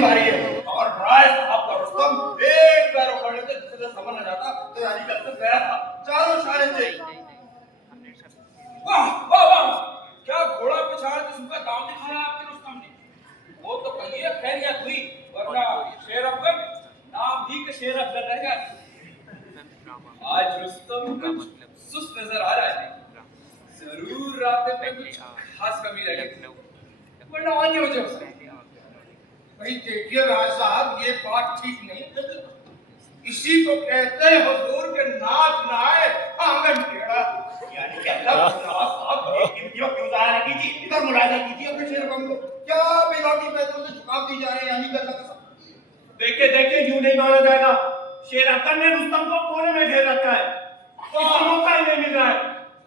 बारी है और राय साहब का रुस्तम एक पैर उखड़ने से दूसरे समझ न जाता तो यानी करते गया था चारों शाने से। वाह वाह वाह, क्या घोड़ा पिछाड़ किस्म का दांव दिखाया आपके रुस्तम ने। वो तो कहिए खैरियत हुई, वरना शेर अफगन नाम ही के शेर अफगन रहेगा। आज रुस्तम कुछ सुस्त नजर आ रहा है, जरूर रात में कुछ खास कमी रहेगी, वरना और क्या वजह हो सकती है। भाई देखिए राय साहब, ये बात ठीक नहीं। इसी को कहते हैं हुजूर के नाच ना आए आंगन टेढ़ा। यानी कहता साहब एक कीमती वक्त गुजारा कीजिए, इधर मुलायजा कीजिए अपने शेर अफगन को। क्या बेलौटी पैसों से झुकाव दी जा रहे हैं यानी करना कसम। देखिए देखिए, यूं नहीं माना जाएगा। शेर अफगन ने रुस्तम को कोने में घेर रखा है, इसको मौका ही नहीं मिल रहा है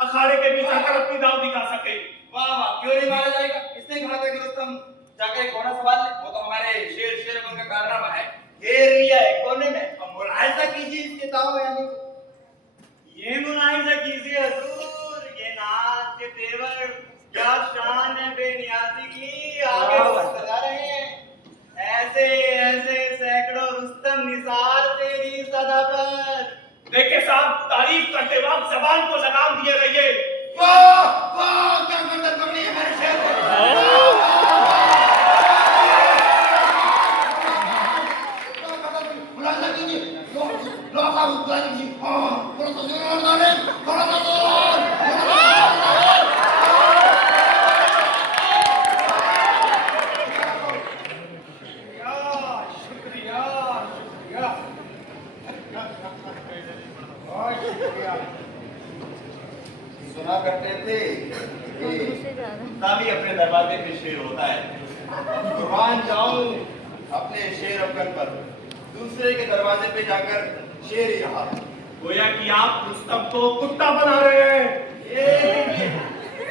अखाड़े के बीच आकर अपनी दाव दिखा सके। वाह वाह, क्यों नहीं माना जाएगा। इसने कहा था कि रुस्तम जाकर एक घोड़ा सवाल ले, वो तो हमारे शेर अफगन का कारनामा है। घेर लिया है कोने में, अब मुलायजा कीजिए इसके दाव यानी। ये मुलाहिजा कीजिए हुजूर, ये नाच के तेवर क्या शान है बेनियाजी की, आगे बढ़ते जा रहे हैं। ऐसे ऐसे सैकड़ों रुस्तम निसार तेरी सदा पर। देखिए साहब, तारीफ करते वक्त जबान को लगाम दिए रहिए। वाह वाह, क्या गर्दन पकड़ी है मेरे शेर को। मुलायजा कीजिए, लो साहब मुलायजा कीजिए। हाँ, थोड़ा सा जोर डालें, थोड़ा सा जोर। शुक्रिया शुक्रिया बहुत शुक्रिया। सुना करते थे कि तावी अपने दरवाजे पे शेर होता है। कुर्बान जाऊं अपने शेर अफगन पर, दूसरे के दरवाजे पे जाकर शेर ही रहा। गोया कि आप रुस्तम को कुत्ता बना रहे हैं।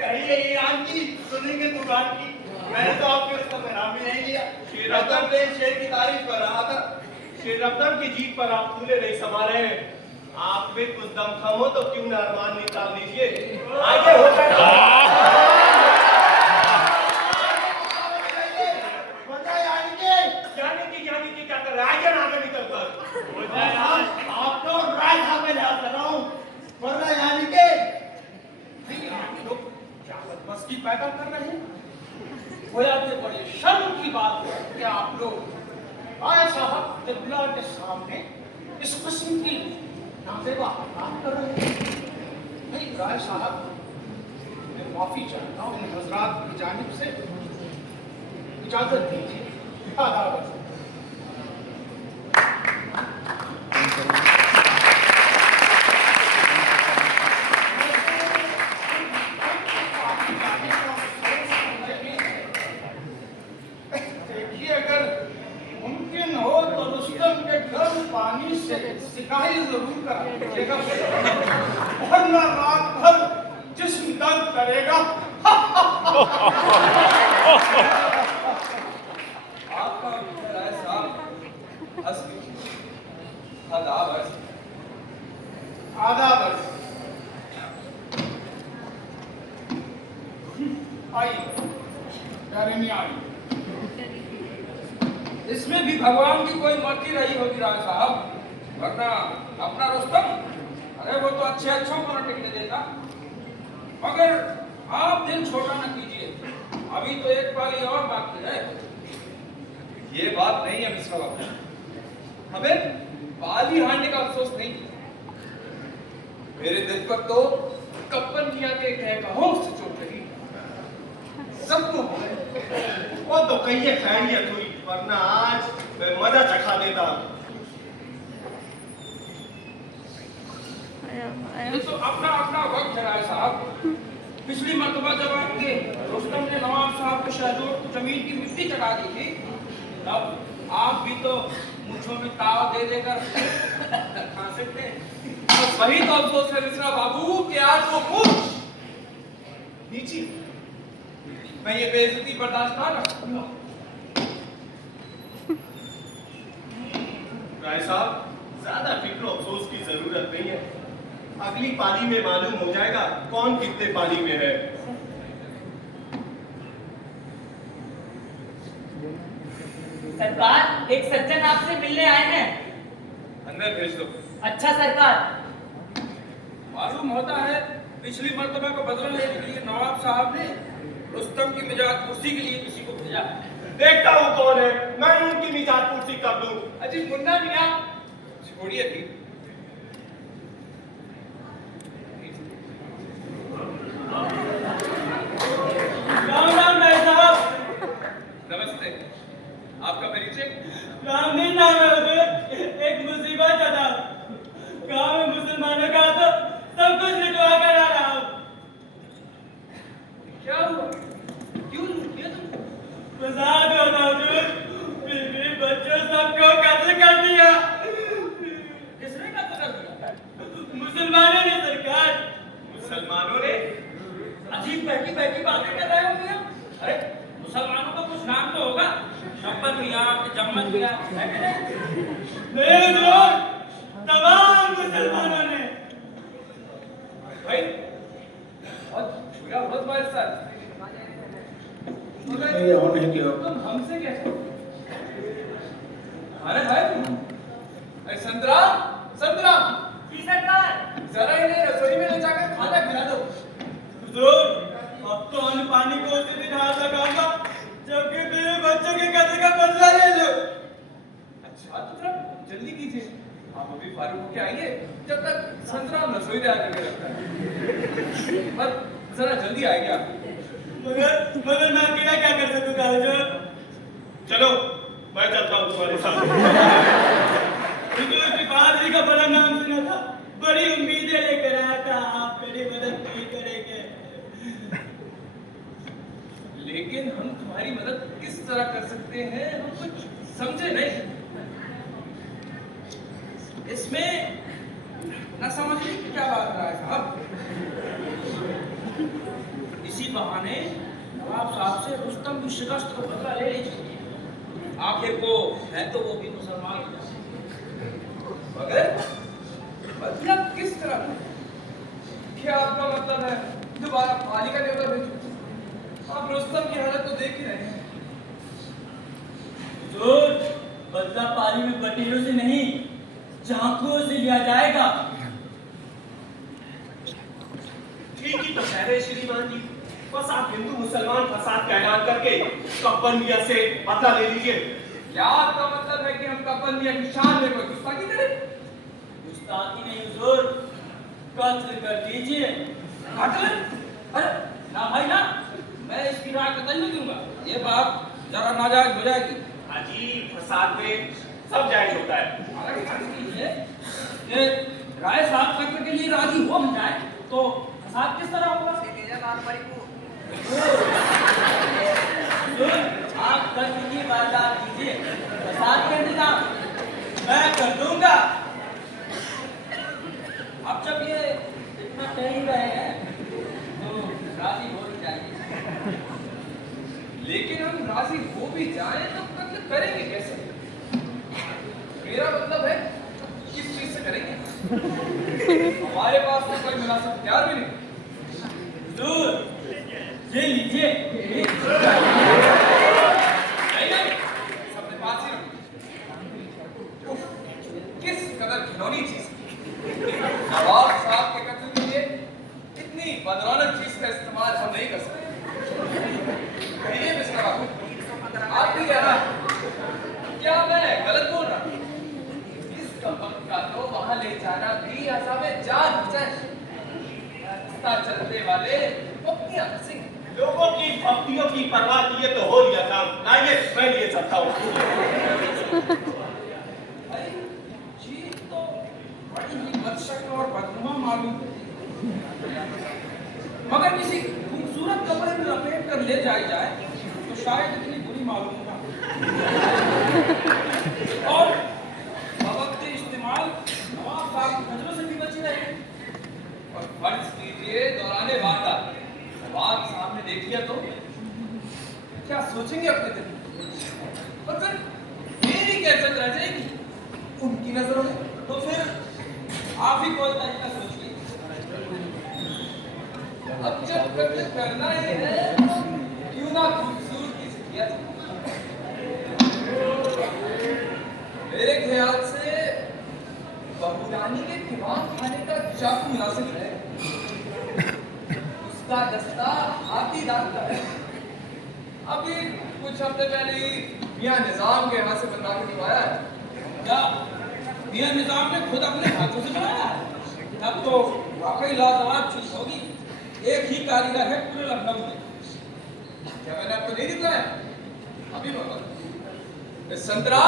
कहिए ईरान की सुनेंगे तू बात की। मैंने तो आपके रुस्तम में नाम भी नहीं लिया। शेर रतन ने शेर की तारीफ कर रहा था। शेर अफगन की जीत पर आप फूले नहीं समा रहे हैं। आप में कुछ दमखम हो तो क्यों ना अरमान निकाल लीजिए। आगे होकर यानी कि क्या कर रहा है? आगे ना आगे निकल कर आप तो राय साहब में लिहाज कर रहा हूँ, वरना यानी के भाई आप लोग क्या बदमस्ती पैदा कर रहे हैं। गोया के बड़े शर्म की बात है कि आप लोग राय साहब किबला के सामने इस किस्म की नाज़ेबा बात कर रहे हैं। भाई राय साहब, मैं माफी चाहता हूँ इन हजरात की जानिब से। इजाजत दीजिए। आदाब। देखिए, अगर मुमकिन हो तो रुस्तम के गर्म पानी से सिकाई जरूर करा दीजिएगा, वरना रात भर जिस्म दर्द करेगा। आपका राय साहब हंस आदाब है। आदाब। आइए प्यारे मियां, आइए। इसमें भी भगवान की कोई मर्जी रही होगी राय साहब, वरना अपना रुस्तम, अरे वो तो अच्छे अच्छों को न टिकने देता। मगर आप दिल छोटा न कीजिए, अभी तो एक पाली और बाकी है। ये बात नहीं है मिस्टर बाबू, हमें पाली हारने का अफसोस नहीं। मेरे दिल पर तो कप्पन किया के कहो से चोट लगी, सबको वो तो कहिए खैरियत हुई, वरना आज मैं मजा चखा देता। ये तो अपना अपना वक्त है राय साहब। पिछली मर्तबा जब आपके रुस्तम ने नवाब साहब के शहजोर को जमीन की मिट्टी चढ़ा दी थी, तब आप भी तो मुझों में ताव दे देकर खा सकते हैं। तो वही तो अफसोस है मिश्रा बाबू कि आज वो कुछ नीची, मैं ये बेइज्जती बर्दाश्त ना कर सकूंगा। राय साहब, ज्यादा फिक्र अफसोस की जरूरत नहीं है। अगली पाली में मालूम हो जाएगा कौन कितने पानी में है। सरकार, एक सज्जन आपसे मिलने आए हैं। अंदर भेज दो। अच्छा सरकार। मालूम होता है पिछली मर्तबा को बदला लेने के लिए नवाब साहब ने रुस्तम की मिजाज कुर्सी के लिए किसी को भेजा। देखता हूँ कौन है, मैं उनकी मिजाज कुर्सी कर दूं। अजी मुन्ना मियां, छोड़िए थी। राम राम भाई साहब। नमस्ते, आपका परिचय? रामदीन नाम है उधर। एक मुसीबत था गांव में, मुसलमानों का तो सब कुछ लुटवा कर आ रहा हूँ। क्या हुआ? क्यों लूट लिया तुमको? फसाद होता हुजूर, बीवी बच्चों सबको कत्ल कर दिया। किसने कत्ल कर दिया? मुसलमानों ने सरकार। मुसलमानों ने? अजीब बैठी बैठी बातें कर रहे हो मियां। अरे मुसलमानों का कुछ नाम तो होगा, शब्बन मियां, जम्मन मियां, है कि नहीं? नहीं हुजूर, तमाम मुसलमानों ने। भाई बहुत बुरा बहुत भाई साहब। नहीं और नहीं किया। तुम हमसे कैसे? अरे भाई, अरे संतराम, संतराम, जी सरकार। जरा इन्हें रसोई में ले जाकर खाना खिला दो। हुजूर, अब तो अन्न पानी को उसी दिन हाथ लगाऊंगा जबकि बीवी बच्चों के कत्ल का बदला ले लो। अच्छा तो थोड़ा जल्दी कीजिए, आप अभी फारूक होके आइए, जब तक संतराम रसोई तैयार करके रखता है। पर जरा जल्दी आएंगे आप। मगर मैं अकेला क्या कर सकूंगा हुजूर? चलो मैं चलता हूँ तुम्हारे साथ। हुजूर की बहादुरी का बड़ा नाम सुना था, बड़ी उम्मीदें लेकर आया था, आप मेरी मदद नहीं करेंगे। लेकिन हम तुम्हारी मदद किस तरह कर सकते हैं, हम कुछ समझे नहीं। इसमें न समझने की क्या बात रहा है साहब? इसी बहाने नवाब साहब से रुस्तम की शिकस्त का बदला ले लीजिए। आखिर को है तो वो भी मुसलमान, मगर मतलब किस तरह? क्या आपका मतलब है दोबारा पाली का न्योता भेजो? आप रुस्तम की हालत तो देख ही रहे हैं। हुजूर, बदला पानी में बटीरों से नहीं, चाकुओं से लिया जाएगा। ठीक ही तो कह रहे श्रीमान जी, बस आप हिंदू मुसलमान फसाद का ऐलान करके कब्बन मियां से बदला ले लीजिए। क्या आपका मतलब है कि हम कब्बन मियां की शान में कोई गुस्ताखी करें? गुस्ताखी नहीं हुजूर, कत्ल कर दीजिए। कत्ल? अरे ना भाई ना, मैं इसकी राय कतई नहीं दूंगा। ये बात जरा नाजायज हो जाएगी। हाजी, फसाद में सब जायज होता है। अगर फर्ज कीजिए कि राय साहब कत्ल के लिए राजी हो जाए तो फसाद किस तरह होगा? हुजूर, आप कत्ल की वारदात कीजिए, फसाद का इंतजाम मैं कर दूंगा। अब जब ये इतना कह ही रहे हैं तो राजी हो ही जाएंगे। लेकिन हम राजी हो भी जाएं तो कत्ल करेंगे कैसे? मेरा मतलब है किस चीज से करेंगे? हमारे पास तो कोई मुनासिब हथियार भी नहीं। हुजूर, ये लीजिए। नहीं नहीं, सबने पास ही रखो। उफ, किस कदर घिनौनी चीज। नवाब साहब के कत्ल के लिए इतनी बदरौलत चीज का इस्तेमाल हम नहीं कर सकते। कहिए मिस्टर बाबू, आप भी कह रहा क्या मैं गलत बोल रहा हूँ? इस कबक का तो वहां ले जाना भी असावे जान हो जाए। रास्ता चलने वाले पक्कियां सिंह लोगों की भक्तियों की परवाह किए तो हो लिया काम। लाइए मैं लिए चलता हूँ। भाई चीज तो बड़ी ही बदशक्ल और बदनुमा मालूम होती है। मगर किसी खूबसूरत कपड़े में लपेट कर ले जाई जाए तो शायद इतनी बुरी मालूम ना हो। और वक्त इस्तेमाल नवाब साहब की नजरों से भी बचे रहे। और फर्ज कीजिए दौराने वारदात नवाब साहब ने देख लिया तो क्या सोचेंगे अपने दिल? और फिर मेरी कैसे रह जाएगी उनकी नजरों में? तो फिर आप ही कोई तरीका सोचिए। अब जब कत्ल करना ही है क्यों ना खूबसूरती से किया जाए। बहुरानी के दीवान खाने का चाकू मुनासिब है। उसका दस्ता हाथी दांत का है। अभी कुछ हफ्ते पहले ही मियां निजाम के यहाँ से बनवा के निभाया है। क्या मियां निजाम ने खुद अपने हाथों से बनाया है? तब तो वाकई लाजवाब चीज होगी। एक ही कारीगर है पूरे लखनऊ में। क्या मैंने आपको नहीं दिखलाया? अभी बाबा संतरा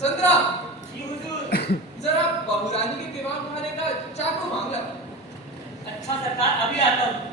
संतरा जी हुजूर। जरा बहुरानी के दीवान खाने का चाकू मांगला। अच्छा सरकार, अभी आता हूँ।